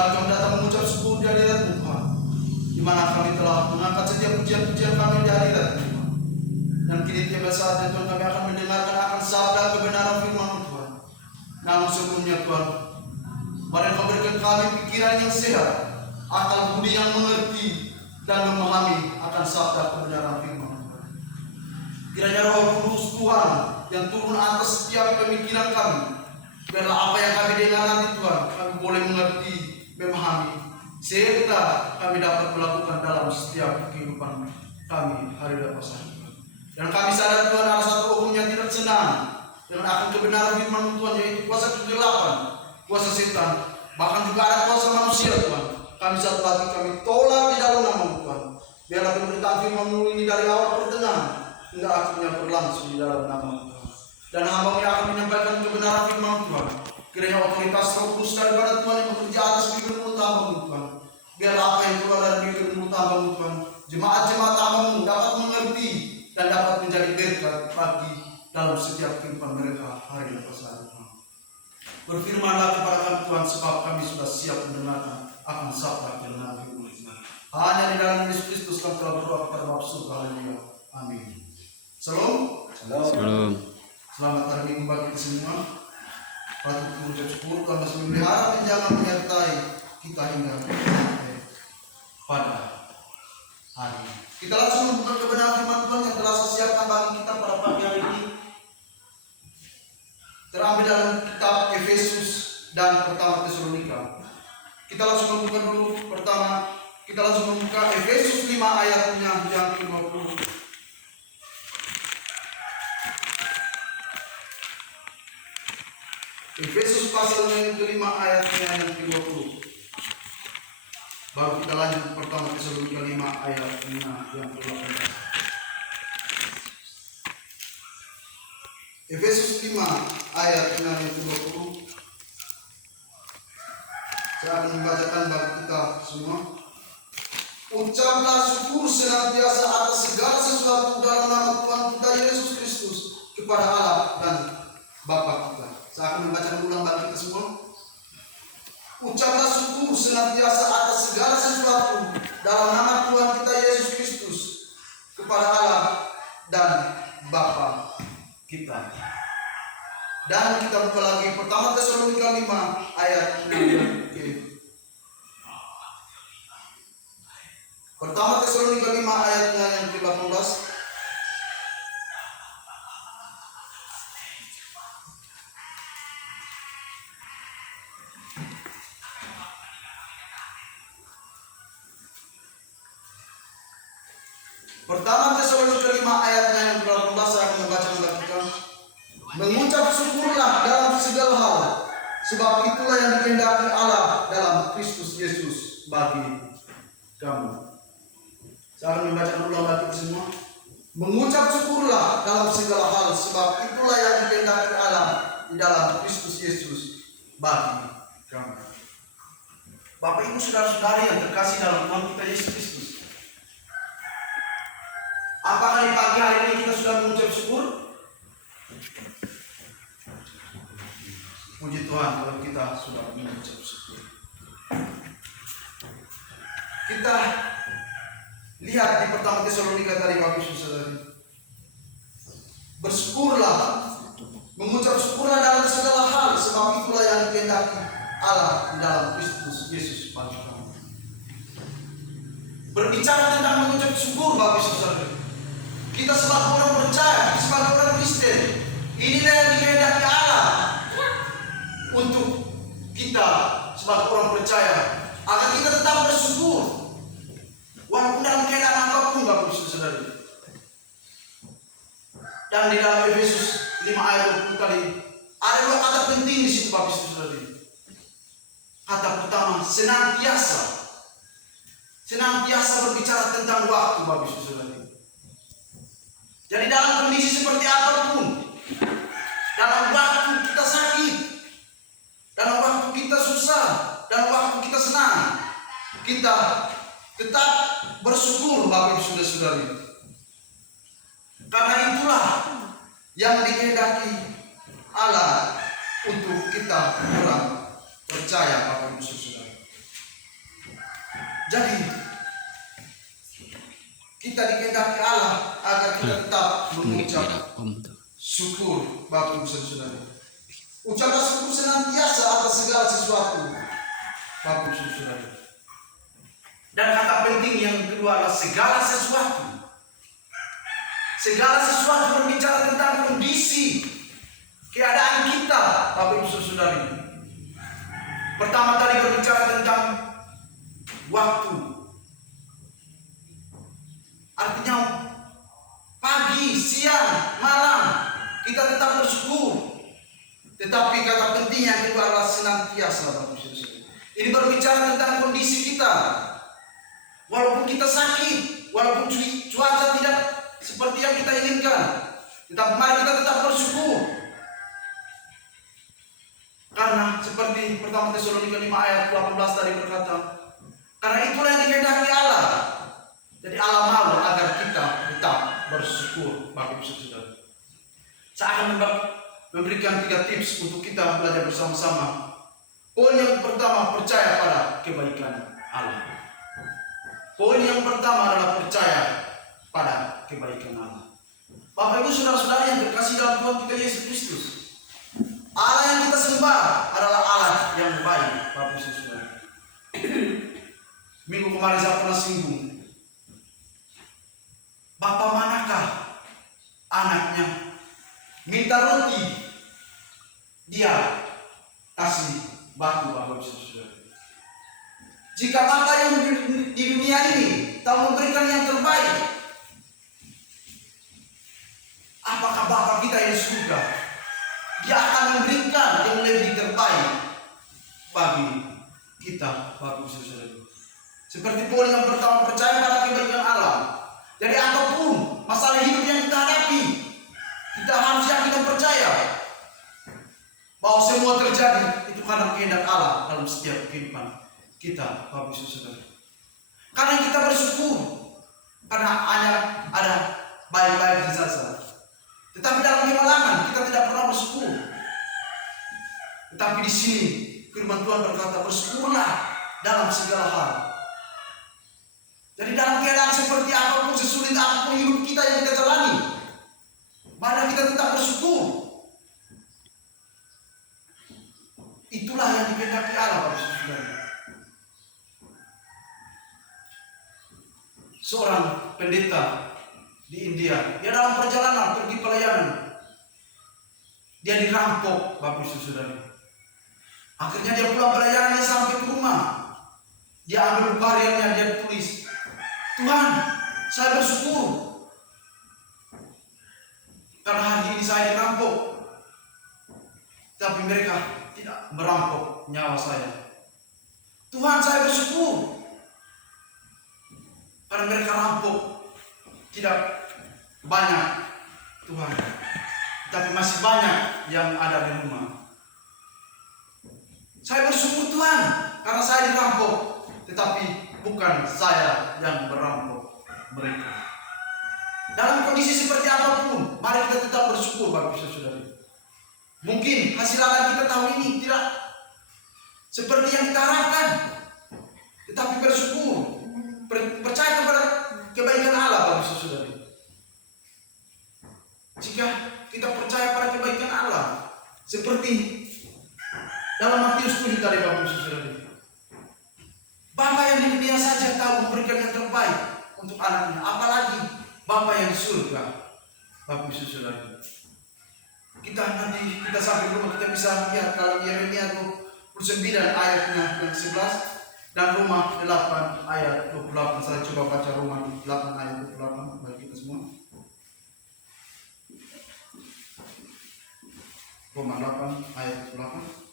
Kembali kami datang mengucap syukur di hadirat Tuhan, di mana kami telah mengangkat setiap pujian-pujian kami di hadirat Tuhan. Dan kini tiba saatnya Tuhan, kami akan mendengarkan akan sabda kebenaran firman Tuhan. Namun sebelumnya Tuhan, mari Kau berikan kami pikiran yang sehat, akal budi yang mengerti dan memahami akan sabda kebenaran firman Tuhan. Kiranya Roh Kudus Tuhan yang turun atas setiap pemikiran kami, biarlah apa yang kami dengar nanti Tuhan, kami boleh mengerti, memahami, serta kami dapat melakukan dalam setiap kehidupan kami hari lepas hari. Dan kami sadar Tuhan, ada satu oknum yang tidak senang dengan akan kebenaran firman Tuhan, yaitu kuasa kegelapan, kuasa setan, bahkan juga ada kuasa manusia Tuhan. Kami satu hati kami tolak di dalam nama Tuhan. Biarlah pemberitaan firman ini dari awal pertengahan hingga akhirnya berlangsung di dalam nama Tuhan. Dan hamba yang akan menyampaikan kebenaran firman Tuhan, kiranya otoritas Roh Kudus daripada Tuhan yang bekerja atas bibir mulut hamba Tuhan. Biarlah apa yang keluar dari bibir mulut hamba Tuhan, jemaat-jemaat hamba dapat mengerti dan dapat menjadi berkat bagi dalam setiap kehidupan mereka hari lepas hari. Berfirmanlah kepada kami Tuhan, sebab kami sudah siap mendengarkan akan sabda kebenaran firman Tuhan. Hanya di dalam Yesus Kristus kami telah berdoa kepada Bapa surga. Haleluya. Amin. Shalom. Shalom. Selamat hari Minggu bagi kita semua. Patut mengucap syukur Tuhan masih memelihara, menjaga, menyertai kita hingga pada hari ini. Kita langsung membuka kebenaran firman Tuhan yang telah saya siapkan bagi kita pada pagi hari ini. Terambil dalam kitab Efesus dan pertama Tesalonika. Kita langsung membuka dulu pertama. Kita langsung membuka Efesus 5 ayatnya yang ke-20. Efesus pasal yang ke-5 ayatnya yang ke-20. Baru kita lanjut pertama Tesalonika 5 ayatnya yang ke-18. Efesus 5 ayatnya yang ke-20. Saya akan membacakan bagi kita semua. Ucaplah syukur senantiasa atas segala sesuatu dalam nama Tuhan kita Yesus Kristus kepada Allah dan Bapa kita. Saya akan membacakan ulang bagi kita semua. Ucaplah syukur senantiasa atas segala sesuatu dalam nama Tuhan kita Yesus Kristus kepada Allah dan Bapa kita. Dan kita buka lagi pertama Tesalonika 5 ayat 6. Pertama Tesalonika 5 ayatnya yang ke-18. Pertama Tesalonika 5 ayatnya yang ke-18 saya akan membaca bagikan. Mengucap syukurlah dalam segala hal, sebab itulah yang dikehendaki Allah dalam Kristus Yesus bagi kamu. Saya akan membacakan ulang bagi kita semua. Mengucap syukurlah dalam segala hal, sebab itulah yang dikehendaki Allah di dalam Kristus Yesus bagi kamu. Bapak Ibu saudara-saudari yang terkasih dalam Tuhan kita Yesus Kristus, apakah di pagi hari ini kita sudah mengucap syukur? Puji Tuhan kalau kita sudah mengucap syukur. Kita lihat di pertama Tesalonika tadi Bapak Ibu Saudara. Bersyukurlah, mengucap syukurlah dalam segala hal, sebab itulah yang dikehendaki Allah di dalam Kristus Yesus bagi kamu. Berbicara tentang mengucap syukur Bapak Ibu Saudara, kita sebagai orang percaya, sebagai orang Kristen, inilah yang dikehendaki Allah untuk kita sebagai orang percaya, agar kita tetap bersyukur walaupun dalam keadaan apapun Bapak Ibu Saudara. Dan di dalam Efesus 5 ayat 20 tadi ada dua kata penting di situ Bapak Ibu Saudara. Kata pertama, senantiasa. Senantiasa berbicara tentang waktu Bapak Ibu Saudara. Jadi dalam kondisi seperti apapun, dalam waktu kita sakit, dalam waktu kita susah, dalam waktu kita senang, kita tetap bersyukur Bapak Ibu Saudara-saudari. Karena itulah yang dikehendaki Allah untuk kita orang percaya Bapak Ibu Saudara. Jadi kita dikehendaki Allah agar kita tetap mengucap syukur Bapak Ibu Saudara. Ucapan syukur senantiasa atas segala sesuatu Bapak Ibu Saudara. Dan kata penting yang kedua adalah segala sesuatu. Segala sesuatu berbicara tentang kondisi keadaan kita Bapak Ibu Saudara. Pertama tadi berbicara tentang waktu. Artinya pagi, siang, malam kita tetap bersyukur. Tetapi kata penting yang kedua adalah senantiasa Bapak Ibu Saudara. Ini berbicara tentang kondisi kita. Walaupun kita sakit, walaupun cuaca tidak seperti yang kita inginkan, tetapi mari kita tetap bersyukur. Karena seperti pertama Tesalonika 5 ayat 18 tadi berkata, karena itulah yang dikehendaki Allah. Jadi Allah mau agar kita tetap bersyukur Bapak Ibu Saudara. Saya akan memberikan 3 tips untuk kita belajar bersama-sama. Poin yang pertama, percaya pada kebaikan Allah. Poin yang pertama adalah percaya pada kebaikan Allah. Bapak Ibu Saudara-saudara yang terkasih dalam Tuhan kita Yesus Kristus, Allah yang kita sembah adalah Allah yang baik Bapak Ibu Saudara. Minggu kemarin saya pernah singgung, bapak manakah anaknya minta roti dia kasih batu Bapak Ibu Saudara. Jika bapak yang di dunia ini tahu memberikan yang terbaik, apakah bapak kita yang di surga dia akan memberikan yang lebih terbaik bagi kita Bapak Ibu Saudara. Seperti poin yang pertama, percaya pada kebaikan Allah. Jadi apapun masalah hidup yang kita hadapi, kita harus yakin dan percaya bahwa semua terjadi itu karena kehendak Allah dalam setiap kehidupan kita Bapak Ibu Saudara. Karena kita bersyukur karena hanya ada baik-baik saja. Tetapi dalam kemalangan kita tidak pernah bersyukur. Tetapi di sini firman Tuhan berkata, bersyukurlah dalam segala hal. Jadi dalam keadaan seperti apapun, sesulit apapun hidup kita yang kita jalani, mari kita tetap bersyukur. Itulah yang dikehendaki Allah Bapak Ibu Saudara. Seorang pendeta di India, dia dalam perjalanan pergi pelayanan, dia dirampok Bapak Ibu Saudara. Akhirnya dia pulang pelayanannya sampai ke rumah, dia ambil hariannya, dia tulis, Tuhan, saya bersyukur karena hari ini saya dirampok, tapi mereka tidak merampok nyawa saya. Tuhan, saya bersyukur karena mereka rampok tidak banyak Tuhan, tapi masih banyak yang ada di rumah. Saya bersyukur Tuhan karena saya dirampok, tetapi bukan saya yang merampok mereka. Dalam kondisi seperti apapun, mari kita tetap bersyukur Bapak Ibu Saudara. Mungkin hasil alam kita tahun ini tidak seperti yang kita harapkan, tetapi bersyukur, percaya kepada kebaikan Allah Bapak Ibu Saudara. Jika kita percaya pada kebaikan Allah, seperti dalam Matius 7 tadi Bapak Ibu Saudara, Bapa yang di dunia saja tahu memberikan yang terbaik untuk anaknya, apalagi Bapa yang di surga Bapak Ibu Saudara. Kita nanti kita sampai rumah kita bisa lihat dalam Yeremia 29 ayatnya yang 11 dan Roma 8 ayat 28. Saya coba baca Roma 8 ayat 28 bagi kita semua. Roma 8 ayat 28.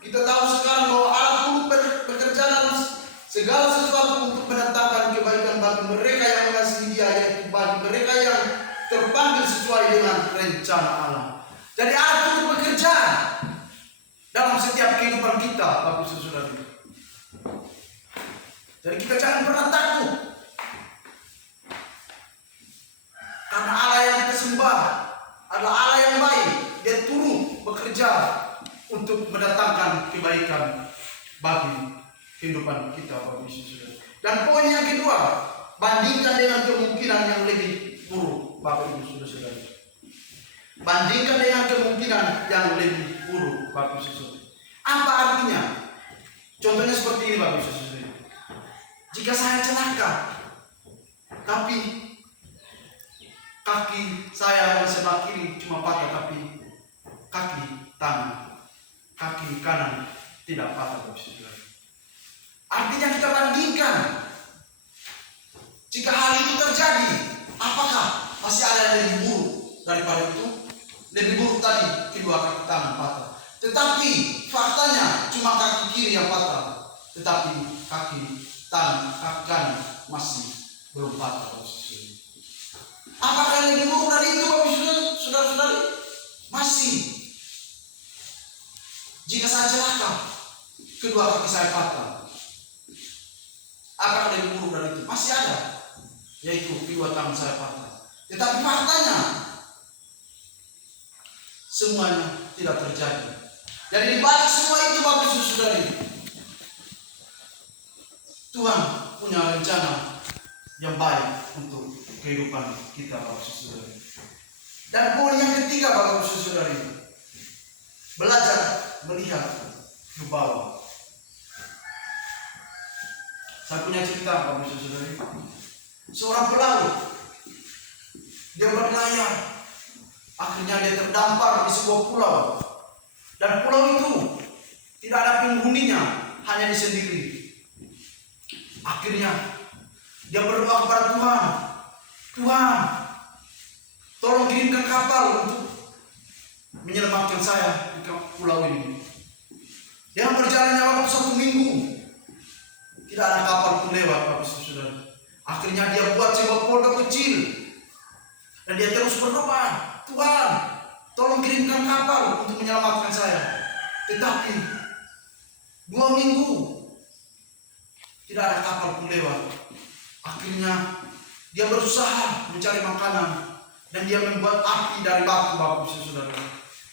Kita tahu sekarang bahwa Allah turut bekerja dalam segala sesuatu untuk mendatangkan kebaikan bagi mereka yang mengasihi Dia, yaitu bagi mereka yang terpanggil sesuai dengan rencana Allah. Jadi Allah turut bekerja dalam setiap kehidupan kita, Bapak Ibu Saudara. Jadi kita jangan pernah takut, karena Allah yang kita sembah adalah Allah yang baik. Dia turut bekerja untuk mendatangkan kebaikan bagi kehidupan kita, Bapak Ibu Saudara. Dan poin yang kedua, bandingkan dengan kemungkinan yang lebih buruk, Bapak Ibu Saudara. Bandingkan dengan kemungkinan yang lebih buruk, Bapak Ibu Saudara. Apa artinya? Contohnya seperti ini, Bapak Ibu Saudara. Jika saya celaka, tapi kaki saya yang sebelah kiri cuma patah, tapi kaki kanan tidak patah, Bapak Ibu Saudara. Artinya kita bandingkan. Jika hal itu terjadi, apakah masih ada yang lebih buruk daripada itu? Lebih buruk tadi kedua kaki tangan patah. Tetapi faktanya cuma kaki kiri yang patah, tetapi kaki kanan masih belum patah. Apakah yang lebih buruk dari itu, Bapak Saudara-saudari? Masih. Jika saya celaka, kedua kaki saya patah, apakah lebih buruk dari itu? Masih ada, yaitu kedua tangan saya patah. Tetapi faktanya semuanya tidak terjadi. Jadi di balik semua itu, Bapak Ibu Saudari, Tuhan punya rencana yang baik untuk kehidupan kita, Bapak Ibu Saudari. Dan poin yang ketiga, Bapak Ibu Saudari, belajar melihat ke bawah. Saya punya cerita, Bapak Ibu Saudari. Seorang pelaut, dia berlayar, akhirnya dia terdampar di sebuah pulau. Dan pulau itu tidak ada penghuninya, hanya dia sendiri. Akhirnya dia berdoa kepada Tuhan, Tuhan, tolong kirimkan kapal untuk menyelamatkan saya di pulau ini. Dengan berjalannya waktu 1 minggu, tidak ada kapal pun lewat, Bapak Ibu Saudara. Akhirnya dia buat sebuah pondok kecil dan dia terus berdoa, Tuhan, tolong kirimkan kapal untuk menyelamatkan saya. Tetapi 2 minggu tidak ada kapal pun lewat. Akhirnya dia berusaha mencari makanan dan dia membuat api dari batu, Bapak Ibu Saudara.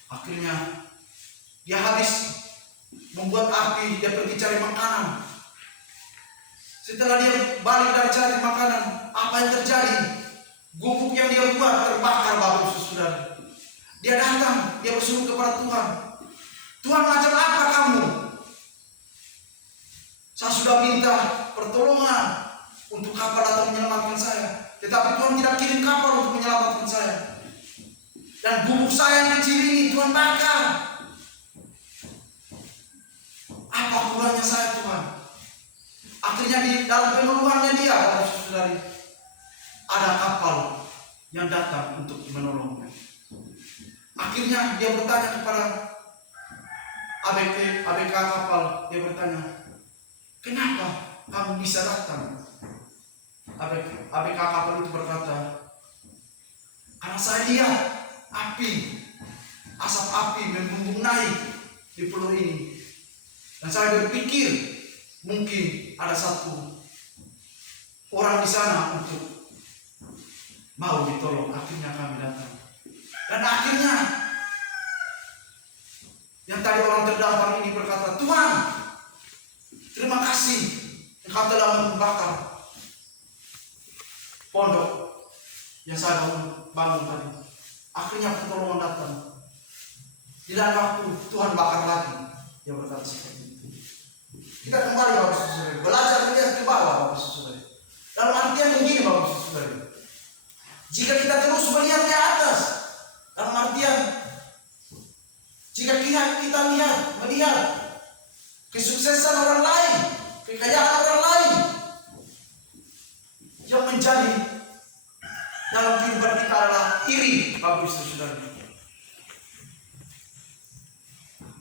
Akhirnya dia habis membuat api, dia pergi cari makanan. Setelah dia balik dari cari makanan, apa yang terjadi? Gubuk yang dia buat terbakar, Bapak Ibu Saudara. Dia datang, dia berseru kepada Tuhan, Tuhan, macam apa kamu? Saya sudah minta pertolongan untuk kapal datang menyelamatkan saya, tetapi Tuhan tidak kirim kapal untuk menyelamatkan saya. Dan gubuk saya yang kecil ini Tuhan bakar. Apa kurangnya saya, Tuhan? Akhirnya di dalam pengeluhannya dia, Bapak Saudari, ada kapal yang datang untuk menolongnya. Akhirnya dia bertanya kepada ABK kapal, dia bertanya, kenapa kamu bisa datang? ABK kapal itu berkata, karena saya lihat asap api membumbung naik di pulau ini. Dan saya berpikir mungkin ada satu orang di sana untuk mau ditolong. Akhirnya kami datang. Dan akhirnya yang tadi orang terdampar ini berkata, Tuhan, terima kasih Engkau telah membakar pondok yang saya bangun tadi. Akhirnya pertolongan datang. Di dalam waktu Tuhan bakar lagi. Dia berkata seperti itu. Kita kembali, Bapak Saudara, belajar melihat ke bawah, Bapak Saudara. Dalam artian begini, Bapak Saudara, jika kita terus melihat ke atas, dalam artian jika kita melihat kesuksesan orang lain, kekayaan orang lain yang menjadi dalam kehidupan kita adalah iri, Bapak Ibu Saudara.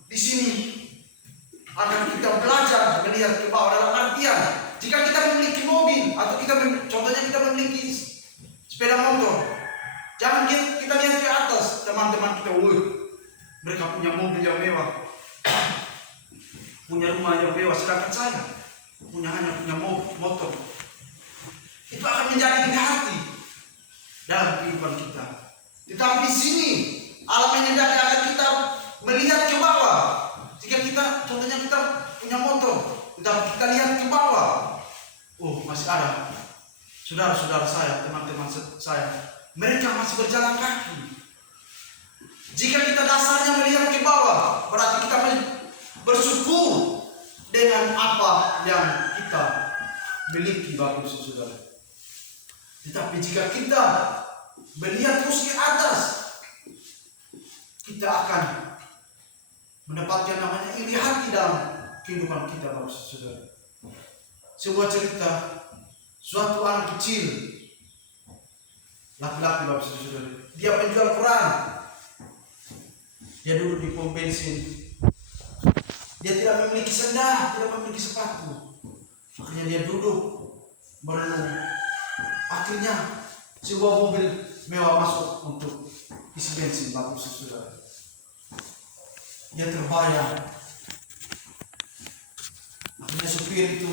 Di sini akan kita belajar melihat ke bawah, dalam artian jika kita memiliki mobil atau contohnya kita memiliki sepeda motor, jangan kita lihat ke atas teman-teman kita, mereka punya mobil yang mewah, punya rumah yang mewah, sedangkan saya hanya punya motor. Itu akan menjadi hati dalam kehidupan kita. Tetapi di sini Allah mengendaki agar kita melihat ke bawah. Jika kita, contohnya kita punya motor, kita lihat ke bawah, oh masih ada saudara-saudara saya, teman-teman saya, mereka masih berjalan kaki. Jika kita dasarnya melihat ke bawah, berarti kita bersyukur dengan apa yang kita miliki, Bapak Ibu Saudara. Tetapi jika kita melihat terus ke atas, kita akan mendapatkan namanya iri hati dalam kehidupan kita, Bapak Ibu Saudara. Sebuah cerita, suatu anak kecil, laki-laki, Bapak Ibu Saudara, dia penjual koran. Dia duduk di pom bensin. Dia tidak memiliki sendal, tidak memiliki sepatu. Akhirnya dia duduk merenung. Akhirnya sebuah mobil mewah masuk untuk isi bensin, Bapak Ibu Saudara. Dia terbayang. Akhirnya supir itu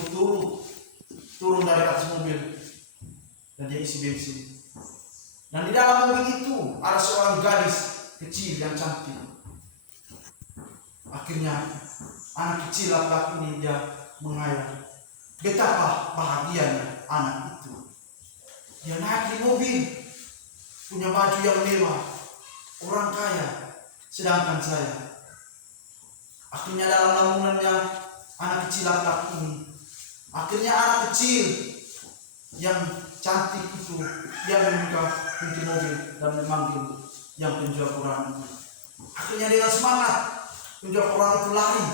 turun dari atas mobil dan dia isi bensin. Dan di dalam mobil itu ada seorang gadis kecil yang cantik. Akhirnya anak kecil laki-laki ini dia menghayal betapa bahagianya anak itu. Dia naik di mobil, punya baju yang mewah, orang kaya, sedangkan saya. Akhirnya dalam lamunannya anak kecil laki-laki ini, akhirnya anak kecil yang cantik itu dia membuka pintu mobil dan memanggil yang penjual koran itu. Akhirnya dengan semangat penjual koran itu lari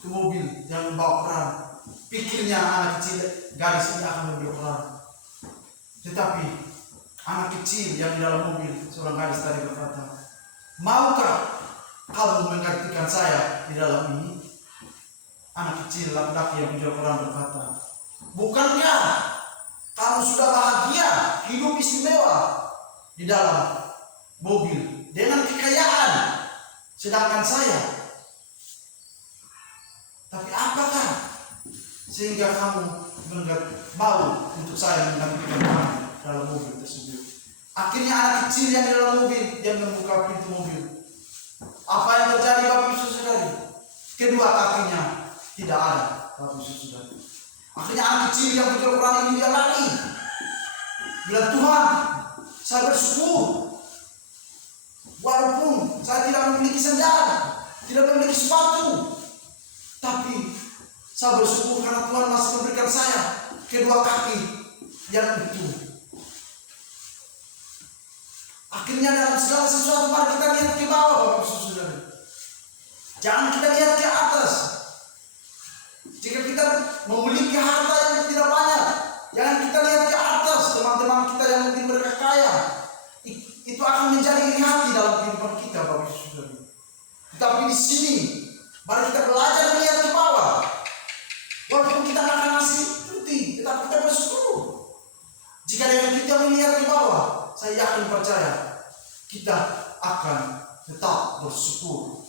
ke mobil yang membawa koran. Pikirnya anak kecil gadis ini akan membeli koran. Tetapi anak kecil yang di dalam mobil, seorang gadis tadi berkata, maukah kamu menggantikan saya di dalam ini? Anak kecil laki-laki yang menjual koran berkata, bukankah kamu sudah bahagia, hidup istimewa di dalam mobil dengan kekayaan, sedangkan saya? Tapi apakah sehingga kamu mau untuk saya menggantikan kamu dalam mobil tersebut? Akhirnya anak kecil yang di dalam mobil dia membuka pintu mobil. Apa yang terjadi, Bapak Ibu Saudara? Kedua kakinya tidak ada, Bapak Ibu Saudara. Akhirnya anak kecil yang menjual koran ini dia lari. Bilang, Tuhan, saya bersyukur. Walaupun saya tidak memiliki sendal, tidak memiliki sepatu, tapi saya bersyukur karena Tuhan masih memberikan saya kedua kaki yang utuh. Akhirnya dalam segala sesuatu mari kita lihat ke bawah, Bapak Ibu Saudara. Jangan kita lihat ke atas. Jika kita memiliki harta yang tidak banyak, jangan kita lihat ke atas teman-teman kita yang mungkin mereka kaya. Itu akan menjadi iri hati dalam kehidupan kita, Bapak Ibu Saudara. Tetapi di sini mari kita belajar melihat ke bawah. Walaupun kita akan masih putih, tetapi kita bersyukur. Jika dengan kita melihat ke bawah, saya yakin percaya kita akan tetap bersyukur